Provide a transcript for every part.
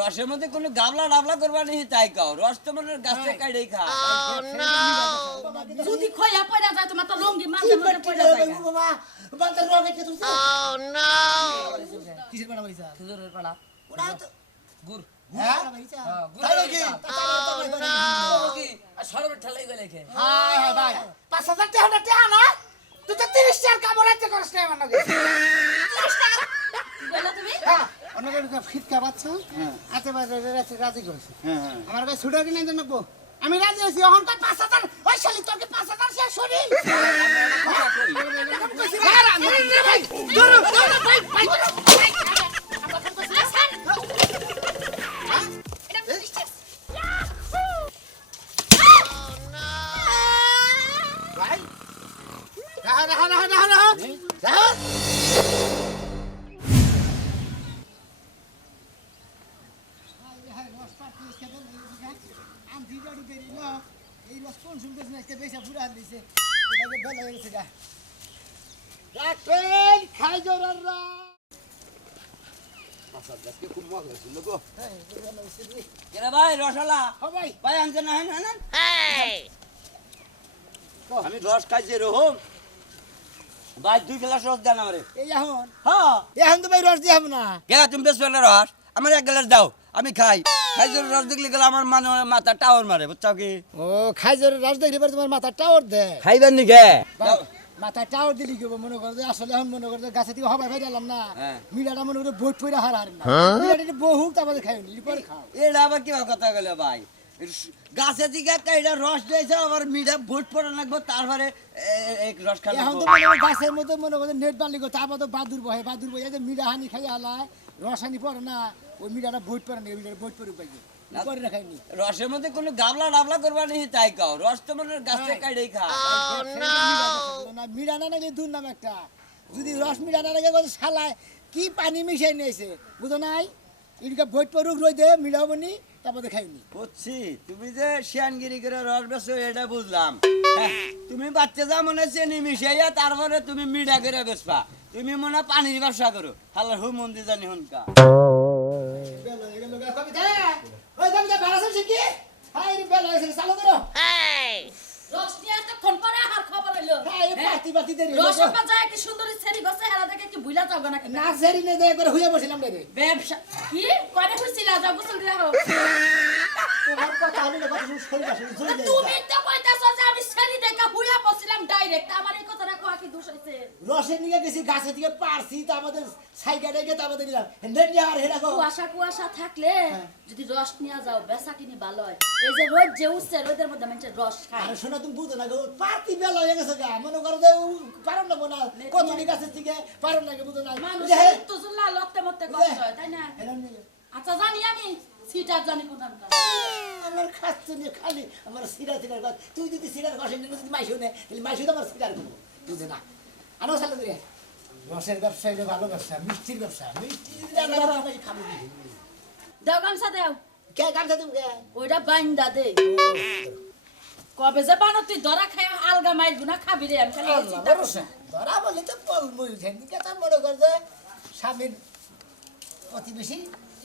রসের মধ্যে কোনো গাবলা ডাবলা করবা নেই তাই কাও। রস তো মনে গাছ কাইড়েই খা যদি খয়া পড়া যায় তোমার তো লঙ্গি মাঝে মাঝে পড়া যায়। বাবা বান্দার রগে কে তুলছে কিসের পাড়া খেজুরের পাড়া। তো গুড়। তাই। ও পাঁচ হাজার টাকা না টাকা না? তো তিরিশ টাকার কামড় রাখতে করিস না আমার নাকি বললা তুমি হ্যাঁ অনেক ফিট খাবাচ্ছ আতে বাজে রাজি করেছে আমার কাছে ছুটো কিনে দেন আমি রাজি হয়েছি এখন কয় পাঁচ হাজার ওই শালি তোকে পাঁচ হাজার শেষ শরীর ভাই ভাই রসলা ভাই ভাই আনছে না না না আমি রস খাইছি রহম। ভাই দুই গ্লাস রস দেন আমারে। এখন? হ্যাঁ। এখন তো ভাই রস দিয়ে হবে না। তুমি বেশ পেলে রস। আমার এক গ্লাস দাও আমি খাই। খাই যদি রস দেখলে গেলে আমার মানে মাথা টাওয়ার মারে বুঝছ কি? ও খাই জোর রস দেখলে তোমার মাথা টাওয়ার দেয়। খাইবেন নি গে মাথা টাওয়ার দিলি কি মনে করো যে আসলে এখন মনে করো যে গাছে থেকে হবাই ভাই দিলাম না। হ্যাঁ। মিলাটা মনে করো বই পইরা হার হার না মিলাটা বহু তারপরে খাই নি পরে খাও। এটা আবার কি কথা গেল ভাই? গাছে দিকে এটা রস দিয়েছে আবার মিঠা ভোট পড়া লাগবো তারপরে এক রস খাব এখন তো মনে গাছের মধ্যে মনে করো নেট বানলি গো তারপর তো বাদুর বহে বাদুর বহে যে হানি খাই রস হানি পড়ে না ওই মিলাটা বই পড়ে না মিলাটা বই পড়ে পাই রসের মধ্যে কোনো গাবলা ডাবলা করবা নেই তাই কাও রস তো মনে হয় গাছ থেকে খা না মিরা না নাকি দুর নাম একটা? যদি রস মিরা না লাগে শালায় কি পানি মিশাই নিয়েছে? বুঝো নাই? ভোট পড়ুক রই দে মিলাবো নি তারপরে খাইনি বুঝছি তুমি যে শিয়ানগিরি করে রস বেছো এটা বুঝলাম। হ্যাঁ, তুমি বাচ্চা যা মনে হচ্ছে মিশাইয়া তারপরে তুমি মিঠা করে বেসপা তুমি মনে হয় পানির ব্যবসা করো। হালার হু মন্দির জানি হুনকা। চালু করো। রস নিয়ে এতক্ষণ পরে আহার খবর হইল। পাতি পাতি দেরি রস পা যায় কি সুন্দরী ছেড়ি বসে হেলা দেখে কি ভুলা যাবে নাকি? না সেরি নে দেয় করে হইয়া বসিলাম রে ব্যবসা কি? করে হইছিলা যাও গোসল দিয়া হোক তোমার কথা হলো না তুমি তো কইতাছ যে আমি ছেড়ি দেখা ভুলা বসছিলাম ডাইরেক্ট আমার এই কথাটা কোয়া কি দোষ হইছে নিয়ে গাছে থেকে পারছি তা আমাদের সাইকেল রেখে তা আমাদের দিলাম। নিয়ে আর হেরা গো। কুয়াশা কুয়াশা থাকলে যদি রস নিয়ে যাও বেচা কিনি ভালো হয়। এই যে রোদ যে উঠছে রোদের মধ্যে মানুষের রস খায়। আর শোনা তুমি বুঝো না গো পার্টি বেলা হয়ে গেছে গা। মনে করো যে পারম না না কতনি গাছের থেকে না বুঝো না। মানুষ হ্যাঁ, তো জুল্লা লড়তে মরতে কষ্ট হয়। তাই না? আচ্ছা জানি আমি সিটার জানি কোনটা আমার খাচ্ছে খালি আমার সিরা সিরার তুই যদি সিরার নিয়ে যদি মাইশো নে তাহলে মাইশো তো আমার সিরার করব। বুঝে না। আনো সালে করে রসের ব্যবসা এটা ভালো ব্যবসা মিষ্টির ব্যবসা। মিষ্টি খাব? দাও গামছা দাও। কে গামছা তুমি কে? ওইটা বাইন্দা দে। কবে যে বানো তুই ধরা খাই আলগা মাইল গুনা খাবি রে আমি খালি ধরা বলি তো বলবই সেদিকে তো মনে কর যে স্বামীর প্রতিবেশী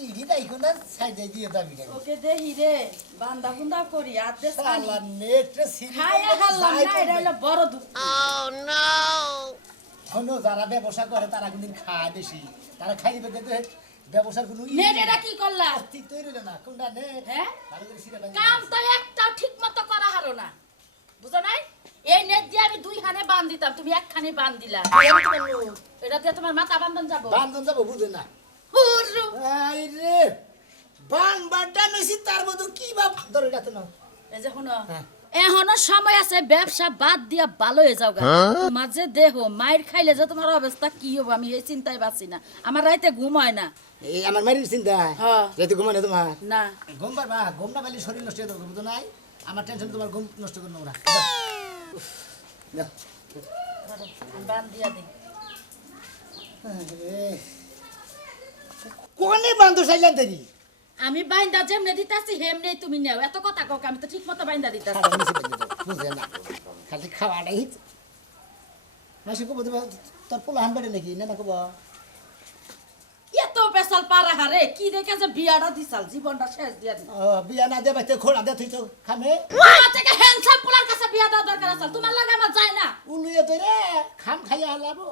ইডি দায়িত্ব না সাইডে দিয়ে দাবি দেবে ওকে দেহি রে বান্দা বুন্দা করি আর দে আল্লাহ নেট সিরি খাইয়া হারলাম না এটা হলো বড় দুঃখ। শোনো যারা ব্যবসা করে তারা কিন্তু খায় বেশি। তারা খাইবে কিন্তু ব্যবসার কোনো ই নেট এটা কি করলা? ঠিক তৈরি হলো না। কোনটা নেট? হ্যাঁ? কাম তো একটাও ঠিক মতো করা হারো না। বুঝো নাই? এই নেট দিয়ে আমি দুই খানে বান দিতাম তুমি একখানে বান দিলা। তো এটা দিয়ে তোমার মাথা বান্ধন যাব? বান্ধন যাব বুঝে না। হুরু। আই রে বান বাড্ডা নইছি তার মতো কি বাপ ধরে রাখতে না। এই যে শুনো হ্যাঁ। এখনও সময় আছে ব্যবসা বাদ দিয়া ভালো হয়ে যাও গা। তোমার যে দেহ মায়ের খাইলে যে তোমার অবস্থা কি হবে? আমি এই চিন্তায় পাচ্ছি না। আমার রাইতে ঘুম হয় না। এই আমার মারির চিন্তা। হ্যাঁ। যেহেতু ঘুমায় না তোমার? না। ঘুম পারবা ঘুম না পাইলে শরীর নষ্ট হয়ে যাবে বুঝো নাই? আমার টেনশন তোমার ঘুম নষ্ট বান দিয়া দিই কোনে বান্ধব চাইলেন দেরি? আমি বাইন্দা যেমনে দিতাছি হেমনে তুমি নেও। এত কথা কক আমি তো ঠিক মতো বাইন্দা দিতাছি। বুঝে না খালি খাওয়াটাই মাসি কব দেবে তোর পোলা হান বাড়ি নাকি? না কব এত পেশাল পারা হারে কি দেখে যে বিয়াটা দিছাল জীবনটা শেষ দিয়া দিল ও, বিয়া না দেবে তো খোলা দে তুই তো খামে থেকে হ্যান্ডসাম পোলার কাছে বিয়া দেওয়া দরকার আছে তোমার লাগে আমার যায় না। উলুয়ে ধরে খাম খাইয়া হালাবো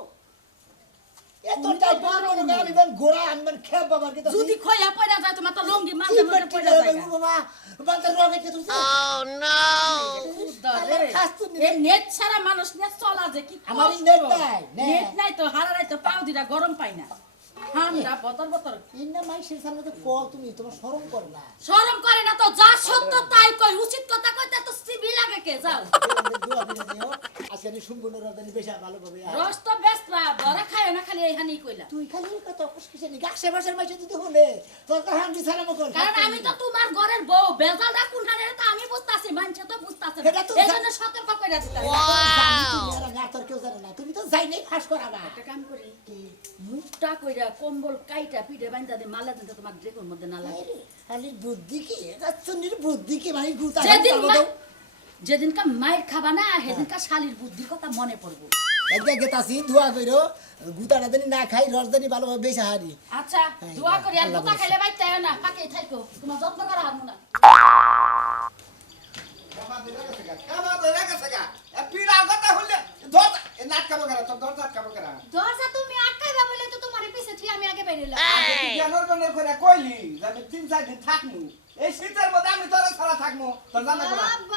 এত টাইপ বড় না আমি বেন গোরা আমি বেন বাবার কি যদি খয়া পড়া যায় তোমার তো লঙ্গি মাঝে মাঝে পড়া যায় বাবা? বান্দর রগে কে তুই দরে, খাস তো নেট ছাড়া মানুষ নিয়ে চলা যে কি আমার নেট নাই, নেট। নেট নাই তো হারারাই তো পাও দিরা গরম পাই না। ঠান্ডা বতর বতর ইন্না মাইশের সামনে তো ক তুমি তোমার শরম করে না। শরম করে না তো যা সত্য তাই কই উচিত কথা কইতে তো সিবি লাগে কে যাও। আজকে আমি সম্পূর্ণ রাজধানী বেশি ভালো পাবে রস তো বেস্ট বা ধরা খায় না খালি এই হানি তুই খালি কত খুশকি নি গাছে বাসার মাইছে দিতে হলে তোর তো হান্ডি ছাড়া মকল কারণ আমি তো তোমার ঘরের বউ বেজালটা কোনখানে তো আমি বুঝতাছি মানছে তো বুঝতাছে এই জন্য সতর্ক করে দিতে তোর কেউ জানে না। তুমি তো যাই নাই ফাঁস করাবা। একটা কাম করি মুখটা কইরা কম্বল কাইটা পিঠে বান্ধা দে মালা দিতে তোমার ড্রেকোর মধ্যে না লাগে। খালি বুদ্ধি কি? বুদ্ধি কি? মানে গুতা যেদিন যেদিনকা মায়ের খাবা না সেদিনকা শালির বুদ্ধির কথা মনে পড়ব। একদা গেতাছি ধোয়া কইরো। গুতাটা দেনি না খাই রসদানি ভালোভাবে বেশি হারি আচ্ছা হ্যাঁ, দোয়া করি আর বলেছে। খাইলে বাইতে না পাকে থাইকো। তোমার যত্ন করা হারমু না। দরজা তুমি আটকাইবা বলে তো তোমার পিছে থেকে আমি আগে বেরিয়ে বাবা গরমের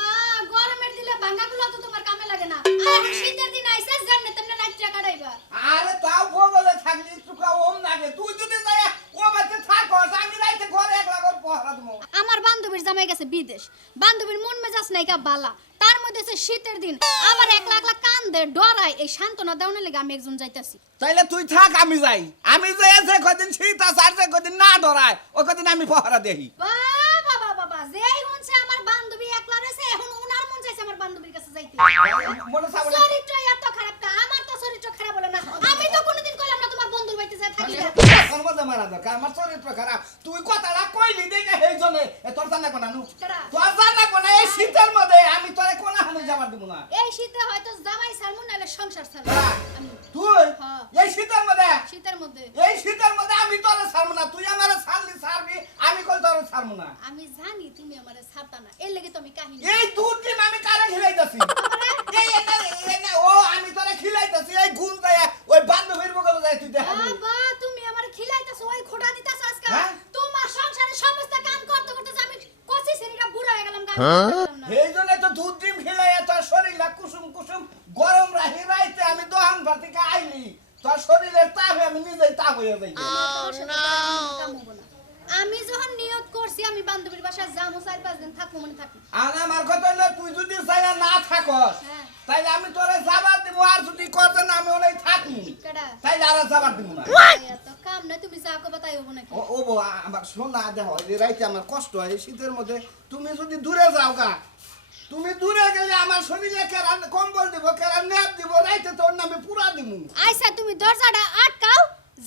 এই সান্ত্বনা দেওয়ার লেগে আমি একজন যাইতাছি। তাইলে তুই থাক আমি যাই। আমি যাই যে কদিন শীত আছে আর যে কদিন না ডরায় ও কদিন আমি পহরা দেহি বাবা বাবা বাবা যেই হচ্ছে আমার বান্ধবী একলা রয়েছে এখন ওনার মন চাইছে আমার বান্ধবীর কাছে যাইতে। মনে সাবলে চরিত্র এত খারাপ কা আমার তো চরিত্র খারাপ হলো না। আমি তো কোনোদিন কইলাম না তোমার বন্ধুর বাড়িতে যাই থাকি না। সর্বদা মারা দরকার আমার চরিত্র খারাপ। তুই কথাটা কইলি দেখে সেই জন্য এ তোর জানা কোনা নু? তোর জানা কোনা এই শীতের মধ্যে আমি তোরে কোনা হানে যাবার দিব না। এই শীতে হয়তো জামাই সারমু নাহলে সংসার সারমু হ্যাঁ। তুই? হ্যাঁ। এই শীতের মধ্যে? শীতের মধ্যে। এই শীতের মধ্যে আমি তোরে ছাড়বো না। তুই আমার ছাড়লি ছাড়বি। আমি কই তোরে ছাড়বো না? আমি জানি তুমি আমারে ছাড়তা না। এর লেগে তো আমি কাহিনী এই দুধ ডিম আমি কারে খিলাইতাছি? এই এনে এনে ও আমি তোরে খিলাইতাছি। এই গুণ যায় ওই বান্ধবীর বগলে যায় তুই দেখাবি বাবা তুমি আমারে খিলাইতাছো ওই খোটা দিতাছো আজকে। হ্যাঁ? তোমার সংসারে সমস্ত কাম করতে করতে আমি কচি শ্রেণীটা বুড়া হয়ে গেলাম না। এই জন্য তো দুধ তোর কুসুম কুসুম গরম রাহি রাইতে আমি দোহান ভাতিকে আইলি। তোর শরীরের তাপে আমি নিজেই তাপ হয়ে যাই না। আমি যখন নিয়ত করছি আমি বান্ধবীর বাসায় যাব চার পাঁচ দিন থাকব মনে থাকব। আর আমার কথা হলো তুই যদি চাইয়া না থাকস হ্যাঁ। তাইলে আমি তোরে যাবার দিব আর যদি করতে না আমি ওলাই থাকি তাইলে আর যাবার দিব না। কাম না তুমি যা কবা তাই হব নাকি? ও আমার শোনা দেখো এই রাইতে আমার কষ্ট হয় শীতের মধ্যে তুমি যদি দূরে যাও গা তুমি দূরে গেলে আমার শরীরে কেরান কম্বল দিব কেরান নেপ দিব রাইতে তোর নামে পুরা দিব আইসা তুমি দরজাটা আটকাও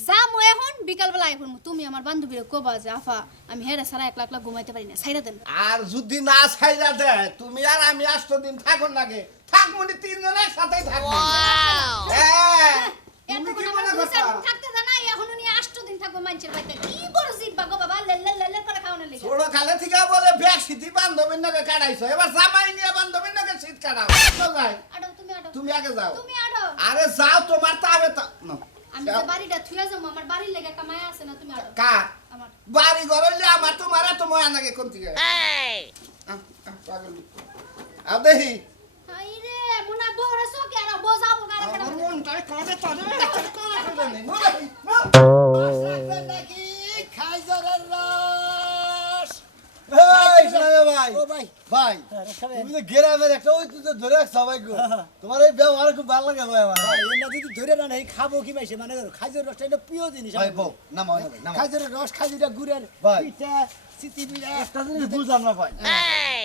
যামো এখন বিকাল বেলা এখন তুমি আমার বান্ধবীর কোবা যে আফা আমি হেরে সারা একলা একলা ঘুমাইতে পারি না সাইরা দেন। আর যদি না ছাইরা দে তুমি আর আমি আষ্ট দিন থাকুন লাগে থাকব নি তিনজন একসাথেই থাকব। হ্যাঁ তুমি কি মনে করছ? থাকতে জানা এখন থাকব মানুষের বাড়িতে কি বড় জিব্বা গো বাবা? লেলে লেলে করে খাওয়ানো লেগে। ছোট কালে থেকে বলে ব্যাগ শীতি বান্ধবীর নাকি কাটাইছো এবার জামাই নিয়ে বান্ধবীর নাকি শীত কাটাও। যাই আডো তুমি আডো তুমি আগে যাও। তুমি আডো আরে যাও তোমার তাবে তা আমি যে বাড়িটা থুয়া যাব আমার বাড়ির লেগে একটা মায়া আছে না তুমি আডো কার আমার বাড়ি ঘর আমার তোমার এত ময়া নাকি কোন থেকে পাগল। আও দেখি। হাই রে মোনা বড় চোখে আর বোঝাবো গাড়ি আমার মনটাই কাঁদে তারে। কাঁদে। কাঁদে নেই তুমি গ্রামের একটা তুই ধরে রাখছো ভাই তোমার এই ব্যবহার খুব ভালো লাগে ভাই আমার। এটা যদি ধরে না এই খাব কি মাইছে? মানে খাইজের রসটা এটা প্রিয় জিনিস ভাই। বউ না মানে খাইজের রস খাইজের গুড়ের ভাই। পিঠা সিটি পিঠা। একটা জিনিস বুঝলাম না ভাই।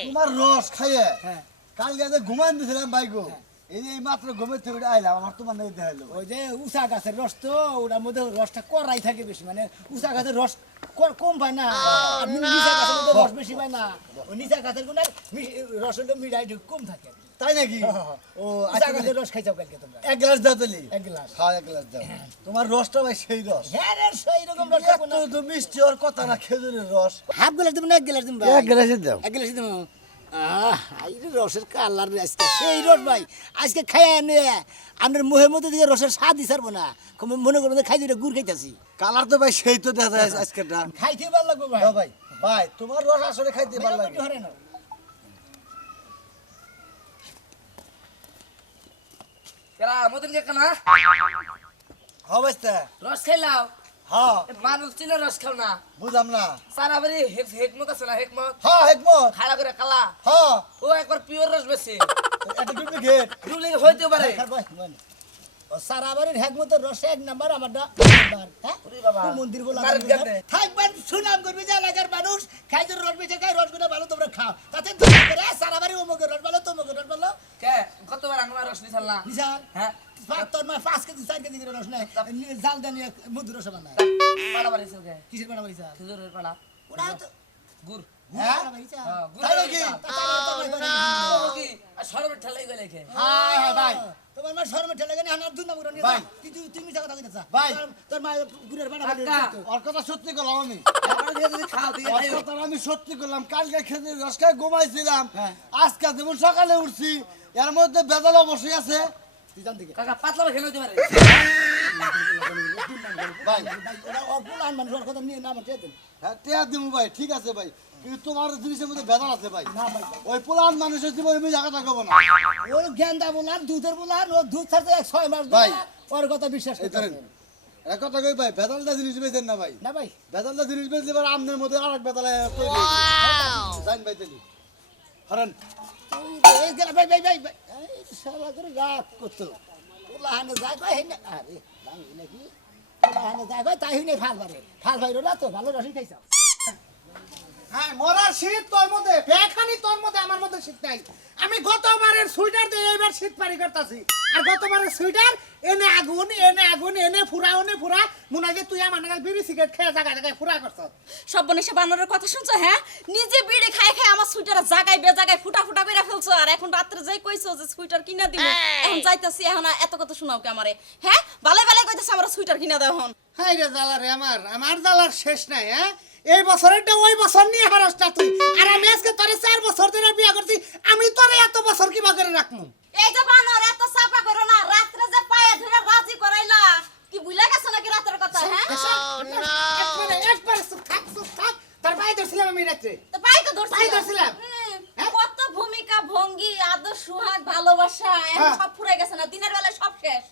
তোমার রস খাইয়ে হ্যাঁ। কাল গেছে ঘুমান দিছিলাম ভাই গো এই মাত্র ঘুমের থেকে উঠে আইলাম আমার তোমার নাকি দেখাইলো। ওই যে উষা গাছের রস তো ওটার মধ্যে রসটা করাই থাকে বেশি মানে উষা গাছের রস কম পায় না। রস বেশি পায় না। ওই নিচা গাছের কোনো রস হলো মিঠাই কম থাকে। তাই নাকি? ও উষা আচ্ছা গাছের রস খাইছাও কালকে তোমরা? এক গ্লাস দাও তাহলে। এক গ্লাস। হ্যাঁ এক গ্লাস দাও। তোমার রসটা ভাই সেই রস। হ্যাঁ রে সেই রকম রস তো মিষ্টি ওর কথা না খেজুরের রস। হাফ গ্লাস দেবো না এক গ্লাস দেবো এক গ্লাসে দাও। এক গ্লাস দেবো। রসের কালার আজকে। সেই রস ভাই আজকে খাই আনে আপনার মুহের মধ্যে দিকে রসের স্বাদ দিতে না মনে করুন যে খাই দিয়ে গুড় খাইতেছি। কালার তো ভাই সেই তো দেখা যায় আজকেরটা। খাইতে ভালো লাগবে ভাই। ভাই ভাই তোমার রস আসলে খাইতে ভালো লাগে। ধরে না কেরা মতন কে কানা রস খাইলাও হ্যাঁ। মানুষ চিনে রস খাও না। বুঝলাম না। সারা বাড়ি হেকমত আছে না হেকমত? হ্যাঁ হেকমত। খালা করে কালা হ্যাঁ। ও একবার পিওর রস বেশি এটা ডুপ্লিকেট। ডুপ্লিকেট হইতে পারে। সারা বাড়ির হেকমতের রসে এক নাম্বার আমারটা হ্যাঁ। মন্দির বলা গানে। থাকবেন সুনাম করবি যে এলাকার মানুষ। খাইতে রস বেঁচে খাই রসগুলো ভালো তোমরা খাও। তাতে সারা বাড়ি অমুকের রস ভালো তমুকের রস ভালো। কতবার আমার রস নিছাল না? হ্যাঁ? তোর মা পাঁচ কেজি চার কেজি করে রস নেয় জাল দেন রস বানায় কিসের খেজুরের তো গুড়। আমি। আমার দিয়ে যদি খাও দিয়ে ওর খাইও। কথা আমি সত্যি করলাম কালকে খেজুরের রস খাই ঘুমাইছিলাম। হ্যাঁ। আজকে যেমন সকালে উঠছি এর মধ্যে বেদাল অবশ্যই আছে। জান থেকে। কাকা পাতলা খেলে হইতে পারে ভাই ওরা অপুলান মানুষ ওর কথা নিয়ে না আমার দেন। হ্যাঁ টেয়া দিমু ভাই ঠিক আছে ভাই। কিন্তু তোমার জিনিসের মধ্যে বেদাল আছে ভাই। না ভাই ওই পোলান মানুষের জীবনে আমি জায়গা থাকব না। ওর গেন্দা বলার দুধের বলার ও দুধ ছাড়তে এক ছয় মাস ভাই। ওর কথা বিশ্বাস করতে এক কথা কই ভাই বেদালটা জিনিস বেচেন না ভাই। না ভাই। বেদালটা জিনিস বেচলে এবার আমনের মধ্যে আরেক বেদালে জান ভাই তালি হরেন। ভাই ভাই ভাই ভাই। ফাল পারে ফাল পাইরো না ভালো রসই খাইছাও হ্যাঁ মরার শীত তোর মধ্যে বেখানি তোর মধ্যে আমার মধ্যে শীত নাই। আমি গতবারের সুইটার দিয়ে এইবার শীত পারি করতেছি। আর গতবারের সুইটার এনে আগুন এনে আগুন এনে ফুরা এনে ফুরা। তুই আমার নাগাল বিড়ি সিগারেট খেয়ে জায়গায় জায়গায় ফুরা করছ সব বনেশে বানরের কথা শুনছো হ্যাঁ? নিজে বিড়ি খাই খাই আমার সুইটার জাগায় বে জাগায় ফুটা ফুটা করে ফেলছো। আর এখন রাত্রে যাই কইছো যে সুইটার কিনা দিব এখন যাইতাছি এখন এত কথা শোনাও কে আমারে? হ্যাঁ? বালে বালে কইতাছে আমার সুইটার কিনা দাও এখন। হাই রে জ্বালা রে আমার আমার জ্বালার শেষ নাই হ্যাঁ? এই বছরেরটা ওই বছর নিয়ে হারস না তুই। আর আমি আজকে তোরে চার বছর ধরে বিয়া করছি আমি তোরে এত বছর কিবা করে রাখব এই যে বানর এত চাপা করো না রাত্রে যে পায়ে ধরে রাজি করাইলা কি ভুলে গেছো নাকি রাতের কথা হ্যাঁ? একবারে একবারে চুপ থাক চুপ থাক। তোর ভাই ধরছিলাম আমি রাত্রে। তো পাই তো ধরছিলাম। পাই ধরছিলাম। হ্যাঁ? কত ভূমিকা ভঙ্গি আদর সুহাগ ভালোবাসা এখন হ্যাঁ। সব ফুরাই গেছে না দিনের বেলা সব শেষ।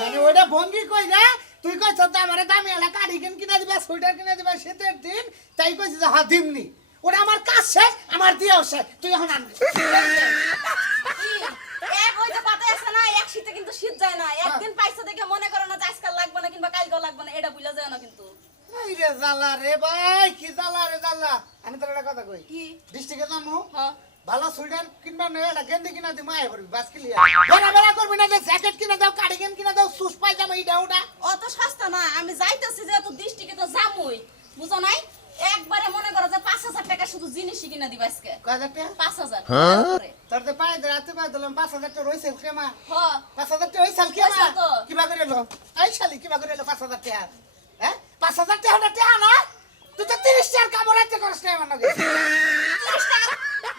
মানে ওইটা ভঙ্গি কই না তুই কই তো আমারে দামি এলা কাড়ি কিন কিনা দিবা সোয়েটার কিনা দিবা শীতের দিন তাই কইছিস যে হ্যাঁ দিমনি। ওটা আমার কাজ শেষ আমার দিয়েও শেষ তুই এখন আনবি কি? এক যে পাতে আছে না এক শীতে কিন্তু শীত যায় না। একদিন পাইছো দেখে মনে করো না যে আজকাল লাগবে না কিংবা কালকেও লাগবে না এটা বুঝা যায় না কিন্তু। এই রে জ্বালা রে ভাই কি জ্বালা রে জ্বালা। আমি তোর একটা কথা কই। কি? ডিস্ট্রিক্টে যাব হ্যাঁ। ভালো কিনবা না গেন্দি কিনা দি মায়ে করবি বাস কিলিয়া বেড়া বেড়া করবি না যে জ্যাকেট কিনা দাও কার্ডিগান কিনা দাও সুস পায়জামা এইটা ওটা অত সস্তা না আমি যাইতেছি যেহেতু দৃষ্টিকে তো যামই বুঝো নাই? একবারে মনে করো যে পাঁচ হাজার টাকা শুধু জিনিসই কিনা দিবা আজকে। কয় টাকা? পাঁচ হাজার। করে। তোর তো পায়ে রাতে পায়ে দিলাম পাঁচ হাজার টাকা রয়েছে কেমা হ। পাঁচ হাজার টাকা ওই কেমা কিবা করে এলো? এই শালি কিবা করে এলো পাঁচ হাজার টাকা? হ্যাঁ? পাঁচ হাজার টাকা হলো টাকা না? তুই তো তিরিশ টাকার কামড় রাখতে করিস না আমার নাকি তিরিশ টাকা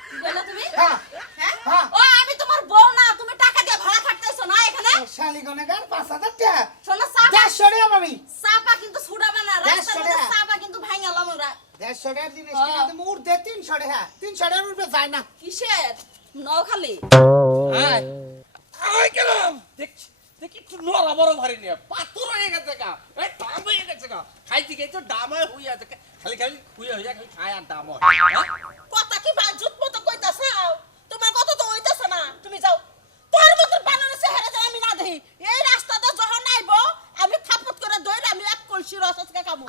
কি বললা তুমি? হ্যাঁ। হ্যাঁ? হ্যাঁ। ও আমি তোমার বউ না তুমি টাকা দিয়ে ভাড়া খাটতেছো না এখানে? শালি গনেগার পাঁচ হাজার টাকা। শোনো চাপা দেড়শো টাকা পাবি। চাপা কিন্তু ছুড়াবে না দেড়শো টাকা। চাপা কিন্তু ভাঙালাম ওরা দেড়শো টাকার জিনিস হ্যাঁ। কিনা তুমি তিনশো টাকা। তিনশো টাকার উঠবে যায় না। কিসের? নখালি আয়। কেন? দেখ দেখি একটু নরা বড় ভারী নিয়ে। পাথর হয়ে গেছে এই দাম হয়ে গেছে কা খাইতে খাইতে দাম হয়ে হয়ে আছে। খালি খালি হয়ে হয়ে খালি খায় আর দাম হয়? কথা কি বাজুত মতো কইতাছাও তোমার কথা তো হইতাছে না। তুমি যাও। তোর মতো বানানো চেহারা যেন আমি না দেখি। এই রাস্তাতে যখন আইবো আমি থাপত করে দইলে আমি এক কলসি রস আজকে খাব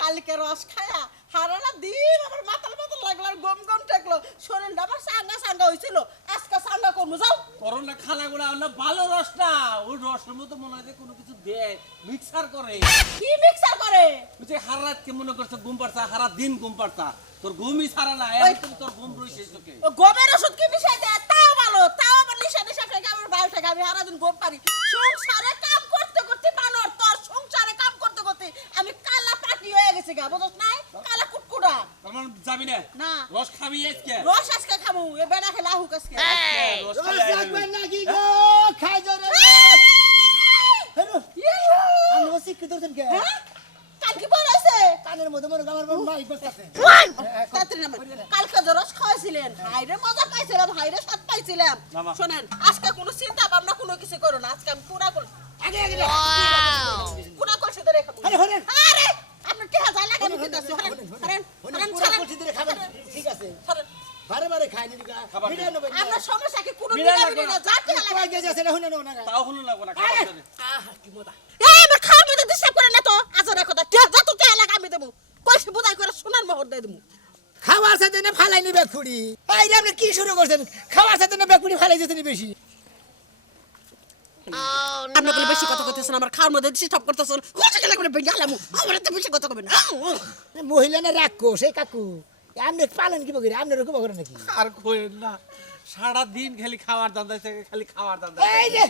কালকে রস খায়া হারানা দিন আমার মাথার মাথার লাগল আর গম গম টেকলো শরীরটা আমার সাঙ্গা সাঙ্গা হয়েছিল আজকে সাঙ্গা করব যাও। করুন না খানাগুলা না ভালো রসটা ওই রসের মতো মনে হয় কোনো কিছু দেয় মিক্সার করে। কি মিক্সার করে? বুঝে হার রাত মনে করছে ঘুম পারছা হারা দিন ঘুম পারছা তোর ঘুমই সারা না একদম তোর ঘুম রইছে তোকে। গোমের ওষুধ কি মিশাই দেয়? তাও ভালো তাও আমার নিশা নিশা থেকে আমার ভালো থেকে আমি হারা দিন গম পারি সংসারে কাম করতে করতে বানর তোর সংসারে কাম করতে করতে আমি কালা পাটি হয়ে গেছি গা বুঝছ নাই? মানে যাবি না? না। রস খাবি আজকে? রস আজকে খামু এ বেড়া খেলা হুক আজকে। রস খাইলে আইবি। লাগবে নাকি গো? খাই জরে হেলো আমি ওসি কি ধরছেন কে? হ্যাঁ? কাল কি বল হয়েছে কানের মধ্যে মনে আমার বড় মাইক বসতাছে তাড়াতাড়ি নামান। কালকে যে রস খাওয়াইছিলেন হাইরে মজা পাইছিলাম হাইরে স্বাদ পাইছিলাম। নামা। শোনেন আজকে কোনো চিন্তা ভাবনা কোনো কিছু করো না। আজকে আমি পুরা কর আগে আগে। পুরা করছি ধরে খাব আরে আরে! ঠিক আছে। বারে বারে খাই নি দিগা খাবার নবে আপনার সমস্যা কি? কোনো বিড়াল বিড়া না। যা কে লাগে? কই গেছে সেটা হুনে না তাও হলো না কোনা খাবার জন্য। আহ কি মজা। এই আমার খাওয়ার মধ্যে ডিস্টার্ব করে না তো? আজরে কথা যা তো কে লাগে আমি দেবো। কইছি বুদাই করে সোনার মোহর দিয়ে দেবো। খাওয়ার সাথে না ফালাই নিবে খুড়ি? এই আপনি কি শুরু করছেন? খাওয়ার সাথে না বেকুড়ি ফালাই দিতেন বেশি? আপনি বলে বেশি কথা কইতেছেন আমার খাওয়ার মধ্যে ডিস্টার্ব করতেছেন। কোথা গেলে করে বেঙ্গালাম আমার তো বেশি কথা কবেন মহিলা না রাখো সেই কাকু। আপনি পালন কি বকরি আপনার কি বকরে নাকি? আর কইেন না সারা দিন খালি খাওয়ার দান্দা থেকে খালি খাওয়ার দান্দা এই রে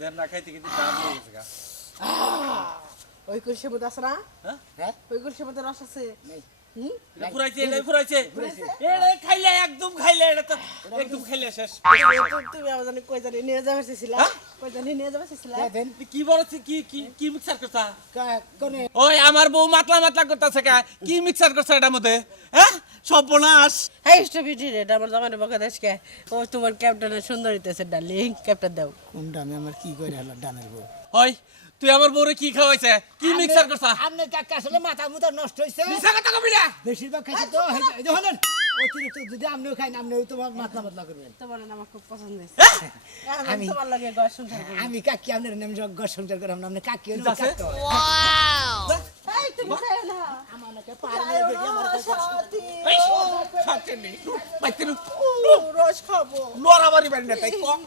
দেন না খাইতে কিন্তু দাম হয়ে গেছে গা। ওই আছে না? হ্যাঁ? হ্যাঁ? ওই বুদ রস আছে? এটা ফুরাইছে এটা ফুরাইছে এটা খাইলে একদম খাইলে এটা তো একদম খাইলে শেষ। তুমি আমার জানি কই জানি নিয়ে যাবে ছিলা কই জানি নিয়ে যাবে ছিলা কি বলছিস কি কি কি মিক্সার করছা কোনে? ওই আমার বউ মাতলা মাতলা করতেছে কা। কি মিক্সার করছে এটার মধ্যে? হ্যাঁ? সর্বনাশ। এই স্টুপিড এটা আমার জামাইয়ের বকা দেশকে ও তোমার ক্যাপ্টেনের সুন্দর হইতেছে ডার্লিং। ক্যাপ্টেন দাও। কোন ডানে আমার কি করে হলো ডানের বউ? ওই তুই আমার বউরে কি খাওয়াইছে? কি মিক্সার করছা? আপনি কাকা আসলে মাথা মুথা নষ্ট হইছে। মিছা কথা কবি না? বেশিরভাগ খাইছে তো এই যে হলেন অতিরিক্ত যদি আপনিও খাই না আপনিও তোমার মাথা মাতলা করবেন। তোমার না আমার খুব পছন্দ হয়েছে। আমি- আমি তোমার লাগে ঘর সংসার করি। আমি কাকি আপনার নাম যজ্ঞ সংসার করাম না আপনি কাকি হলো? কাকি। এই তুমি যাও না আমার নাকি পারলে দেখি আমার কাছে সাথী। এই, খাচ্ছে নি। বাইতে। রস খাব। লড়াবাড়ি বাড়ি না তাই কম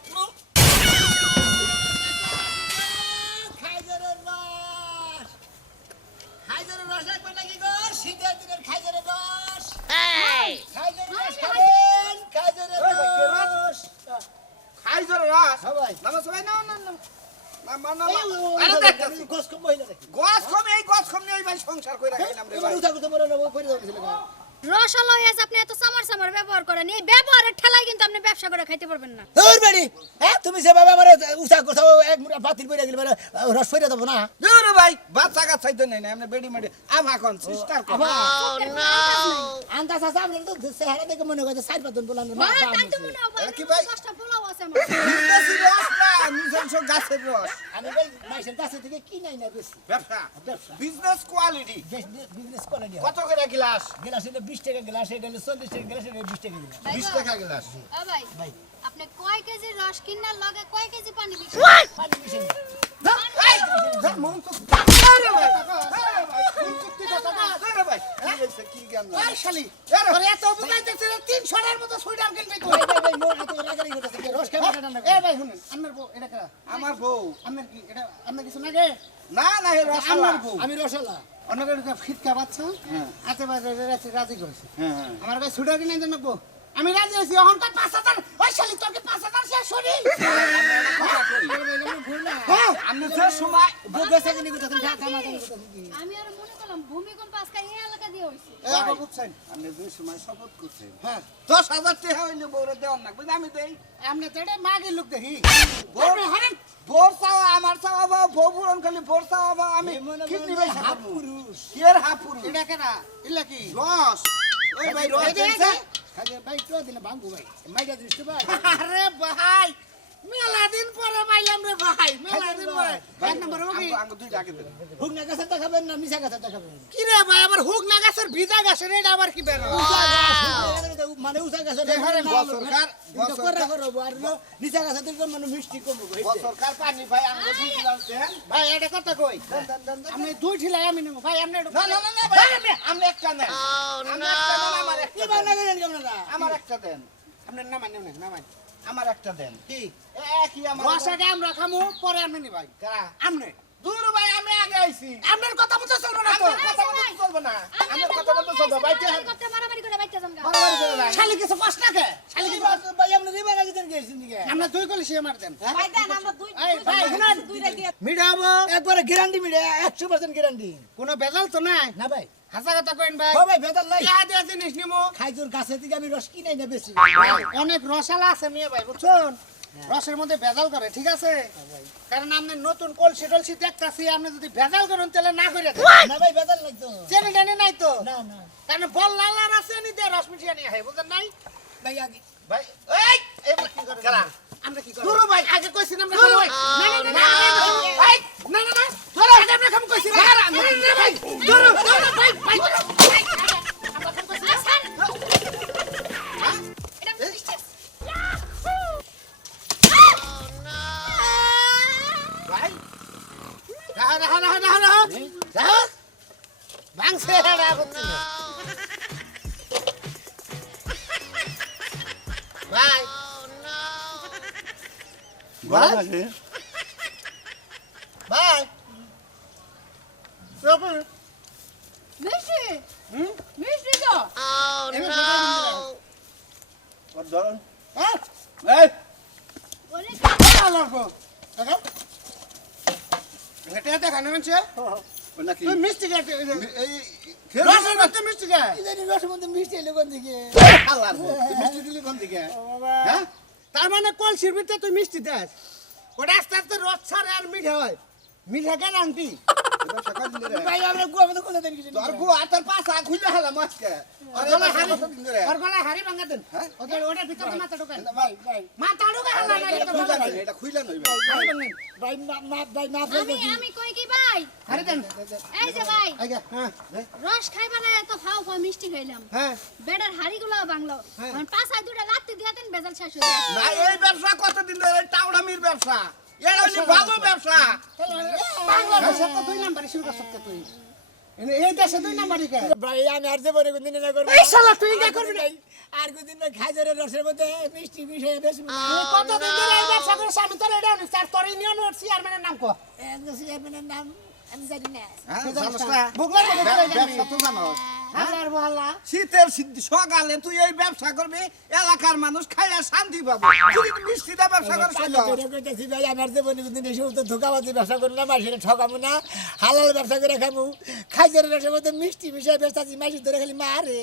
খাইজারের রস খাইজারের রস লাগবে নাকি গো শীতের দিনের খাইজারের রস। খাইজারের রস খাবেন খাইজারের রস। খাই জোরে রস? সবাই। নামা সবাই না না না গছ কম এই গছ কম নিয়ে সংসার করে রাখলাম রে ভাই। উঠা কথা নেব করে দেবো রসালো হয়েছে আপনি এত সামার সামার ব্যবহার করেন। এই ব্যবহারের ঠেলায় কিন্তু আপনি ব্যবসা করে খাইতে পারবেন না। তোর বাড়ি! হ্যাঁ তুমি যেভাবে আমার উঠা কোথাও এক বাতিল করে গেলে মানে রস ফেরে দেবো না? দূর ভাই বাচ্চা কাচ্চাই তো নেই না এমনি বেডি মেডি। আমা কোন সিস্টার কোন? আন্দাজ আছে আপনার তো চেহারা দেখে মনে করছে সাইড পাতন বললাম না ভাই তাই তো মনে হয় কি ভাই? দশটা পোলাও আছে আমার। বিদেশি রস না নিজস্ব গাছের রস। আমি ভাই মাইসের কাছে থেকে কি নাই না বেশি? ব্যবসা। ব্যবসা। বিজনেস কোয়ালিটি বিজনেস নিয়ে কত করে গ্লাস? গ্লাস এটা বিশ টাকা গ্লাস এটা হলো চল্লিশ টাকা গ্লাস এটা বিশ টাকা গ্লাস ভাই বিশ গো, টাকা গ্লাস ও ভাই ভাই। আপনি কয় কেজি রস কিনার লগে কয় কেজি পানি দিচ্ছেন পানি মিশে না। মন তো আরে ভাই। আরে ভাই কোন চুক্তি কথা না আরে ভাই। কি হইছে কি জ্ঞান না এই শালি, আরে এত বুঝাইতেছে না 300 এর মতো সুইটার কিনবি ভাই, ভাই, মোর এত কে? রস খাবে না এ ভাই শুনুন আমার বউ এটা কারা? আমার বউ। আপনার কি এটা আপনার কিছু লাগে? না না হে রস আমার বউ। আমি রসালা অন্য একটা ফিটকা আতে বাজে রাজি করেছে আমার ভাই সুইটার কিনে দেন আমি রাজি হয়েছি এখন তো পাঁচ হাজার ওই শালি তোর কি পাঁচ হাজার শেষ হরি হ্যাঁ আমি সময়? আমি আর মনে ভূমিকম্প আজকে এই এলাকা দিয়ে হইছে? এই বুঝছেন আপনি দুই সময় শপথ করছেন। হ্যাঁ দশ হাজার টাকা হইলে বউরে দেওয়ার না। বুঝলি আমি দেই। আপনি তো এটা মাগের লোক দেখি। বউ হারেন। বোর চাওয়া আমার চাওয়া বা বউ পুরন খালি বোর চাওয়া বা আমি কিডনি করেন হাফ পুরুষ। কি এর হাফ পুরুষ? এটা কেনা ইল্লা কি? রস। ওই ভাই রস এই যে, এই দিয়েছে। যে, খালি ভাই তো দিন ভাঙ্গু ভাই। মাইটা দৃষ্টি ভাই। আরে ভাই মেলা দিন পরে পাইলাম রে ভাই মেলা দিন পরে। এক নম্বর হোক আঙ্গ দুই ডাকে দেন। হুক না গাছে দেখাবেন না মিশা গাছে দেখাবেন কি রে ভাই আবার হুক না গাছের ভিজা গাছের এটা আবার কি বের মানে উঁচা গাছে দেখেন, বছরকার করে করব? আর নিচা গাছে দেখবেন মানে মিষ্টি কমবো বছরকার পানি ভাই আঙ্গ দুই দিলাম ভাই এটা কথা কই? আমি দুই ঠিলাই আমি নেব। ভাই আপনি না না না না ভাই। আমি আমি একটা দেন আমি একটা দেন আমার একটা দেন। আপনারা? আমার একটা দেন। আপনার নামাই নেন নামাই। আমার একটা দেন। কি? একই আমার? রসাটা আমরা খামু পরে আপনি নি ভাই। কারা? আমনে। দূর ভাই আমি আগে আইছি। আপনার কথা মতো চলবে না তো। কথা মতো চলবে না। আমার কথা মতো চলবে ভাই কে কথা মারামারি করে বাইতে যান গা। মারামারি করে। শালি কিছু কষ্ট কে শালি কিছু ভাই আপনি রিবা রাখি দেন গেছেন দিকে আমরা দুই কলসি আমার দেন দেন আমরা দুই এই, দুই- ভাই, দুই- শুনেন। দুইটা দিয়ে মিঠা হব একবারে গ্যারান্টি মিঠা একশো পার্সেন্ট গ্যারান্টি কোনো বেজাল তো নাই। না ভাই। হাসা কথা কইন ভাই। ভাই বেতন নাই। দিয়ে জিনিস নিমু। খাইজোর গাছের থেকে আমি রস কিনাই না বেশি। অনেক রসালা আছে মেয়ে ভাই বুঝছেন? রসের মধ্যে ভেজাল করে ঠিক আছে? কারণ আপনি নতুন কলসি টলসি দেখতাছি আপনি যদি ভেজাল করেন তাহলে না করে দেন। না ভাই বেতন নাই তো। চেনি নাই তো? না না। কারণ বল লাল আছে নি দিয়ে রস মিশিয়ে নিয়ে হয় বুঝেন নাই? ভাই আগে ভাই এই এবার কি করে খেলা। আমরা কি করি দুরু ভাই আগে কইছি না আমরা খাব ভাই। না না না না ভাই না না না ধরো আগে আমরা খাব কইছি না না না ভাই দুরু দুরু ভাই ভাই ভাই, তুই মিষ্টি খেতে এই রসের মধ্যে মিষ্টি খা ইদানি রসের মধ্যে মিষ্টি এলো কোন দিকে? আল্লাহ মিষ্টি দিলি কোন দিকে? হ্যাঁ? তার মানে কলসির ভিতরে তুই মিষ্টি দেস। ওটা আস্তে আস্তে রস ছাড়ে আর মিঠা হয়। মিঠে কেন আনটি ভাই আমরা গুয়া মতো কোথা দেন কিছু তোর গুয়া তোর পাশা খুলে হলাম আজকে। ওর গলায় হাড়ি ওর গলায় হাড়ি ভাঙা দেন। ওদের ওটার ভিতরে মাথা ঢোকান। ভাই ভাই। মাথা ঢোকা হালা না এটা খুইলা ভালো এটা খুইলা নই ভাই। হাড়ি ভাঙেন ভাই মা ভাই মাফ আমি আমি কই কি ভাই? হাড়ি দেন। এই যে ভাই। আগে হ্যাঁ রস খাইবা না এত ফাও ফাও মিষ্টি খাইলাম। হ্যাঁ। বেডার হাড়িগুলো বাংলো হ্যাঁ। পাঁচায় দুটা লাত্তি দিয়ে দেন বেজাল শেষ হয়ে যায় না এই ব্যবসা কতদিন ধরে? টাউডামির ব্যবসা। এটা হচ্ছে ভালো দুই নাম্বারই শুরু করছ তুই? এই দেশে দুই নাম্বারই কে? ভাই আমি আর যে বলে কোনদিন না করব এই শালা তুই কে করবি না? আর কোনদিন না খাইজরের রসের মধ্যে মিষ্টি মিশিয়ে বেশ তুই কতদিন ধরে এই ব্যবসা করিস? আমি তোর এটা অনেক তোর ইউনিয়ন চেয়ারম্যানের নাম কো। চেয়ারম্যানের নাম আমি জানি না। বুকলা করে ব্যবসা তো জানো হাজার বলা শীতের সিদ্ধি- সকালে তুই এই ব্যবসা করবি এলাকার মানুষ খাইয়া শান্তি পাবে। তুই যদি মিষ্টিটা ব্যবসা করিস কাজে হইল। করে কইতাছি ভাই আমার যে বনি কোনদিন এই সমস্ত ধোকাবাজি ব্যবসা করব না মাসিরে ঠকাবো না হালাল ব্যবসা করে খাব খাইজরের মিষ্টি মিশিয়ে ব্যবসা মাসি ধরে খালি মারে